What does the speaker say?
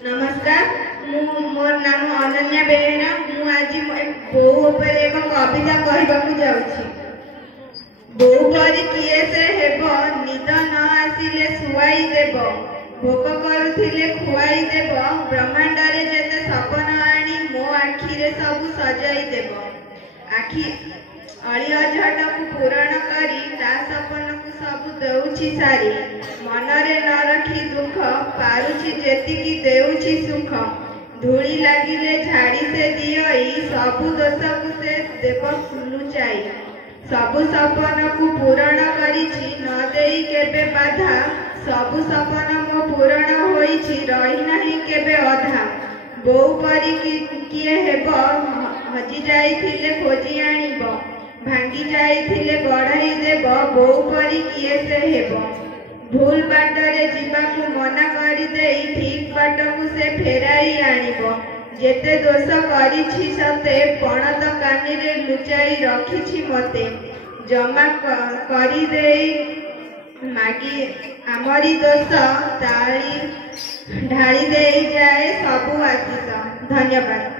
नमस्कार, मोर नाम अनन्या बेहेरा। आज बोऊ उपर एक कविता कहवाक जाऊँ। बोऊ परी किए से हेब, निद न आसिले सुआई देव, भोक करुथिले खुआई देव, ब्रह्मांडरे जेते सपन आनी मो आखिरे सबु सजाई देव। आखि अली अझट को पूरण करी ता सपन को सबु देउछि सारी, मनरे न रखी दुख पारुछि जेतिकी देउछि सुख। धूली लागिले झाड़ी से दियई, सबु दोष को से देव लुचाई। सबु सपन को पूरण करिछि न देई केबे बाधा, सबु सपन मो पूरण होइछि रही नाही केबे अधा। बोऊ परी किए हेब, हजि जाइथिले खोजी आनिब, भांगी जाइथिले गढ़ाई देव, बोऊ परी किए से हेब। भूल बाटरे जीवाकू मना करी देई, ठीक बाटकू से फेराई आनिब। जेते दोष करिछि सते, पणत कानिरे लुचाई रखिछि मते। जमा करी देई मागी आमरी दोष, ताली ढाली देई जाए सबु आशीष। धन्यवाद।